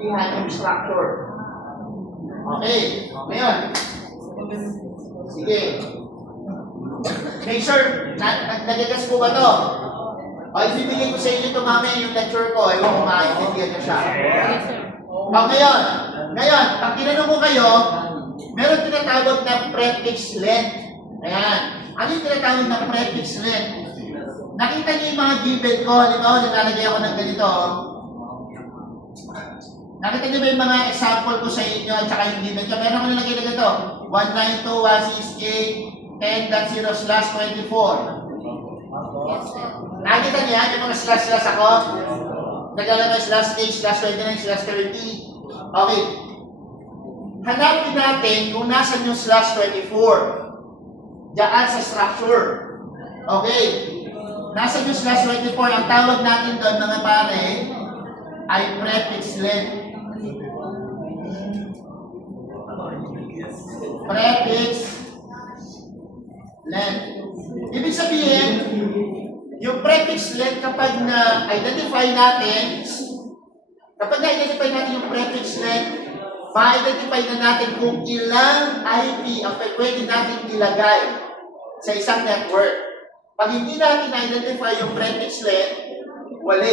maintindihan yung structure. Okay, ngayon. Sige. Make sure, nagagas po ba to? O, ibibigay ko sa inyo ito mamaya yung lecture ko. Ewan kung makaintindihan nyo siya. O, ngayon, pag tinanong ko kayo, meron tinatawag na prefix length. Ayan. Ano yung tinatawag na prefix length? Nakita niyo yung mga given ko. Halimbawa, nilalagay ako ng ganito. Nakita niyo ba yung mga example ko sa inyo at saka yung given ko? Meron ako nilagay na ganito. 192.168.10/24. Nakita niyo yan? Yung mga slash ako? Naglalagay /8/29/30. Okay. Hanapin natin kung nasan yung /24. Diyan sa structure. Okay. Nasan yung /24? Ang tawag natin doon, mga pare, ay prefix length. Prefix length. Ibig sabihin, yung prefix length kapag na-identify natin yung prefix length, ma-identify na natin kung ilang IP ang pwede natin ilagay sa isang network. Pag hindi natin na-identify yung prefix length, wala.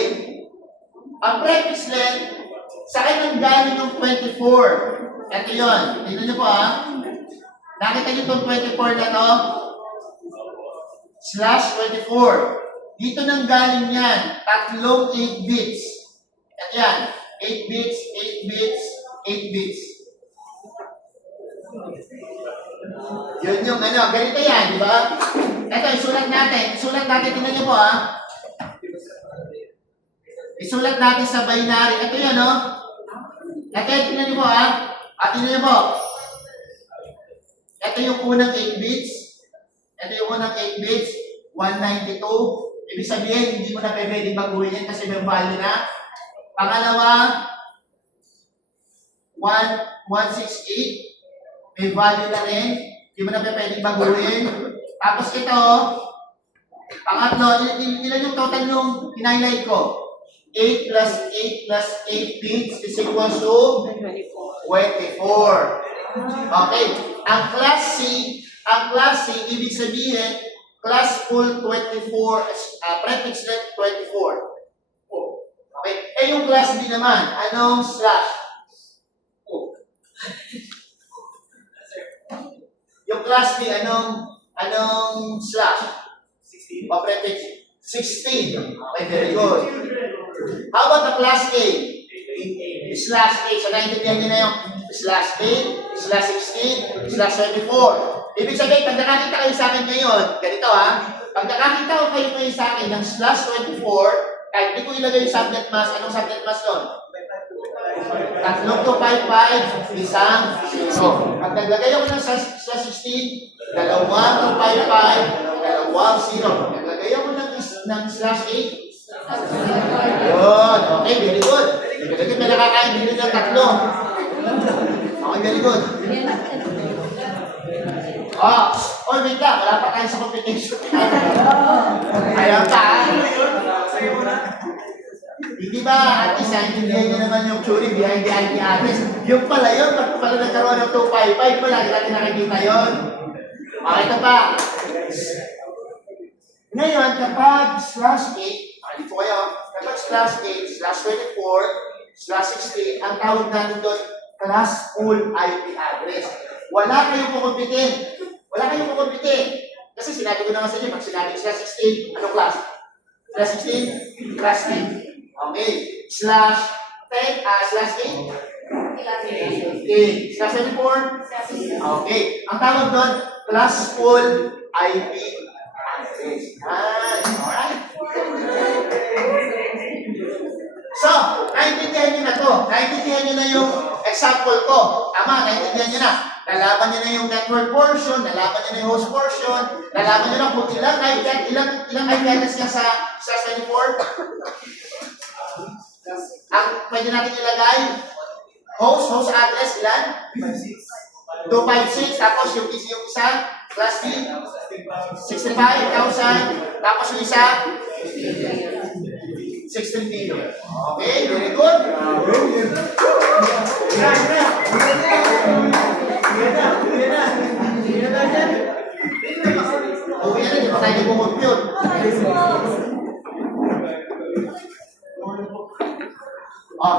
Ang prefix length, saan ang galing yung 24? Ito yun. Tignan nyo po Nakita nyo itong 24 na to? /24. Dito nang galing yan. Tatlong 8 bits. At yan. 8 bits, 8 bits, 8 bits. Yun yung ganito yan, di ba? Ito, isulat natin. Tingnan nyo po Isulat natin sa binary. Ito yun, Ito, tingnan nyo po At tingnan nyo po. Ito yung unang 8 bits. 192. Ibig sabihin, hindi mo na pwede baguhin yan kasi may value na. Pangalawa, 168. May value na rin. Hindi mo na pwede baguhin. Tapos ito, pangatlo, ilan yung total yung in-highlight ko? 8 plus 8 plus 8 bits is equals to 24. Okay. Ang class C, ibig sabihin, class full 24, prefix length 24. Okay. Yung class B naman, anong slash? Yung class B, anong slash? 16. O prefix 16. Okay, very good. How about the class A? /8. So, naintindihan nyo na yung /8, /16, /24. Ibig sabihin, pag nakakita kayo sa akin ngayon, ganito pag nakakita ko kayo ngayon sa akin ng /24, kahit di ko ilagay yung subnet mask, anong subnet mask doon? 3255, isang 0. Pag naglagay ako ng /16, 2255, dalawang 0. Naglagay ako ng /8, yun. Okay, very good. Very good. May nakakaintindi ng tatlo. Okay, very good. Wait lang. Wala pa tayo sa computation. Ayaw ka, Hindi ba, at least, naintindihan nyo naman yung theory behind the IP address. Yung pala yun, pag pala nagkaroon ng 255, palagi natin nakikita yun. Okay, ito pa. Ngayon, kapag /8, dito kayo, kapag /8, /24, /16, ang tawag natin doon, class full IP address. Wala kayong kukumpitin. Kasi sinabi ko na nga sa inyo, pag sinabi /16, anong class? /16, class 10. Okay. /10, /8? /24? Okay. Ang tawag doon, class full IP address. Alright. So, naintindihan nyo na to. Naintindihan nyo na yung example ko. Tama, naintindihan nyo na. Nalaman nyo na yung network portion, nalaman nyo na yung host portion, nalaman nyo na kung ilang IP address niya sa 24. Ang pwede natin ilagay, host address, ilan? 256. Tapos yung isa, class B, 65,000. Tapos yung isa, 16 million. Okay, very good.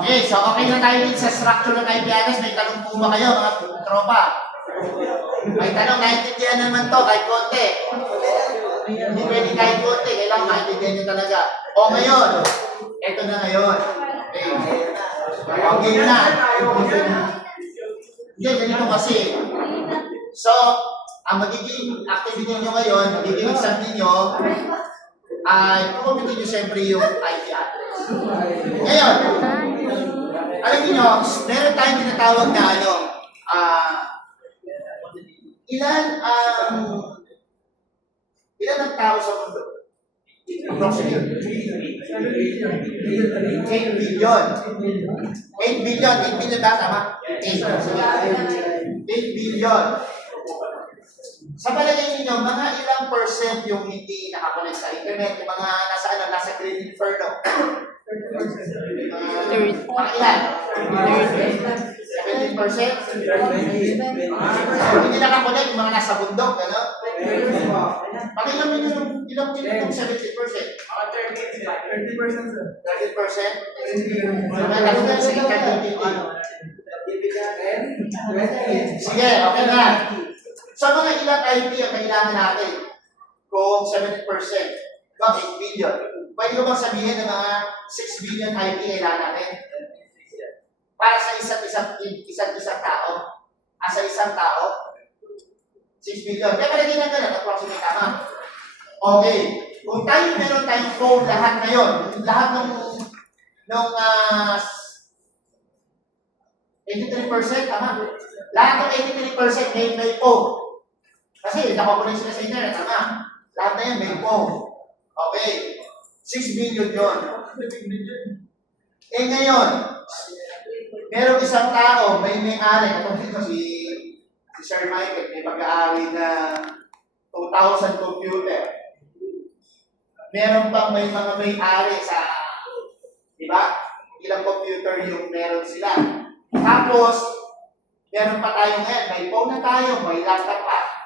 Okay, so okay na tayo din sa structure ng IP address. May tanong po ba kayo, mga tropa? May tanong, naintindihan naman to, kahit konti. Hindi pwede kahit konti, kailangan maintindihan nyo talaga. O ngayon, eto na ngayon. Okay. Okay na. Hindi, ganito kasi. So, ang magiging activity nyo ngayon, magiging exam ninyo, ay pupunti nyo siyempre yung IP address. Ngayon, alam niyo, meron tayong tinatawag na ilan ang tao sa mundo? Approximately 8 billion. 8 billion ba? Tama? 8 billion. Sa palagay ninyo, mga ilang percent yung hindi nakakonect sa internet, yung mga nasa green inferno? Mga ilan? 17%? Hindi nakakonect yung mga nasa bundok, ano? Pakilang nyo yung ilang 17%? 30%? 30%? Nakakonect sa internet. Sige, okay na. Sa mga ilang IP ang kailangan natin? Kung 70%, ba 8 billion. Pwede ko bang sabihin ng mga 6 billion IP kailangan natin? Para sa isang tao? Sa isang tao? 6 billion. Kaya palagay na ganun, approximate tama. Okay. Kung meron tayong phone lahat ngayon, lahat ng 83%, tama? Lahat ng 83% may phone. Kasi nakakunin sila sa internet, tama? Lahat na yan may phone. Okay. 6 billion yun. Ngayon, merong isang tao, may-ari, katong dito si Sir Michael, may pag-aari na 2,000 computer. Meron pang may mga may-ari sa, di ba? Ilang computer yung meron sila. Tapos, meron pa tayo ngayon, may phone na tayo, may laptop pa.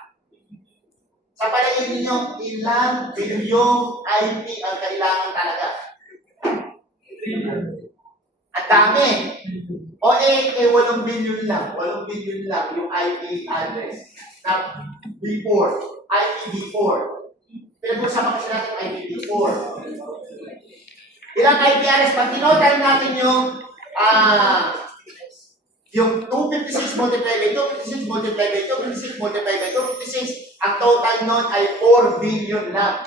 Sa palagay ninyo, ilang bilyong IP ang kailangan talaga? Ang dami. O 8 billion lang. 8 billion lang yung IP address na before. IPv4. Pero kung sa mga sila natin IPv4. Ilang IP address? Pag tinotal natin yung 256 multiplied by 256 multiplied by 256 multiplied by 256, ang total nun ay 4 billion lang.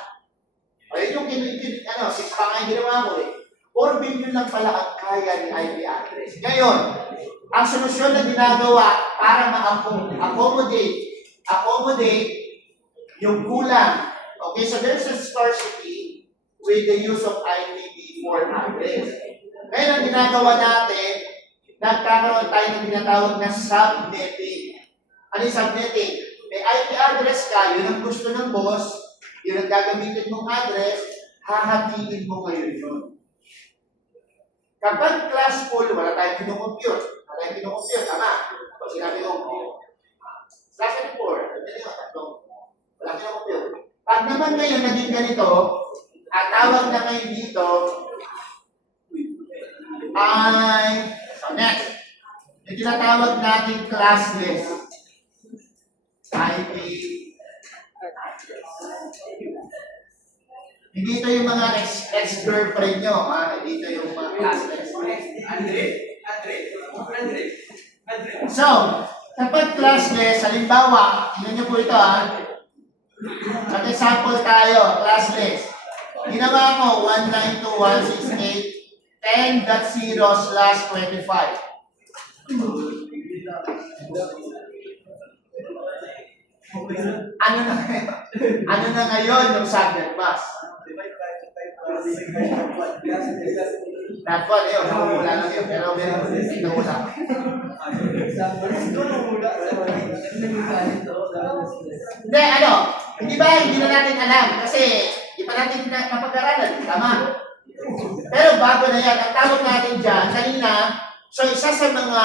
Ayun yung 6 pa nga yung ginawa ko eh. 4 billion lang pala ang kaya ni IP address. Ngayon, ang solusyon na ginagawa para ma-accommodate yung kulang. Okay, so there's a scarcity with the use of IPv4 address. Ngayon, ang ginagawa natin, nagkakaroon tayo ng tinatawag na subnetting. Ano yung subnetting? May IP address ka, yun ang gusto ng boss, yun ang gagamitin mong address, hahatiin mo ngayon yun. Kapag class full, wala tayong kinukompute. Tama. Pag sinabi ko, class 4, wala kinukompute. Pag naman ngayon naging ganito, at tawag na ngayon dito, ay, so next, yung tinatawag natin classless IP. Hindi ito yung mga ex-girlfriend nyo, hindi ito yung mga classless. So, kapag classless, halimbawa, tingnan nyo po ito Mag-example tayo, classless. Ginawa ko 192.168.10.0/25. Ano na ngayon yung subnet mask? Not one, yun. Nakumula lang yun. Pero meron nakula. Hindi, hindi ba, hindi na natin alam. Kasi, hindi pa natin napag-aralan. Tama. Pero bago na yan, ang tawag natin dyan, kanina, so isa sa mga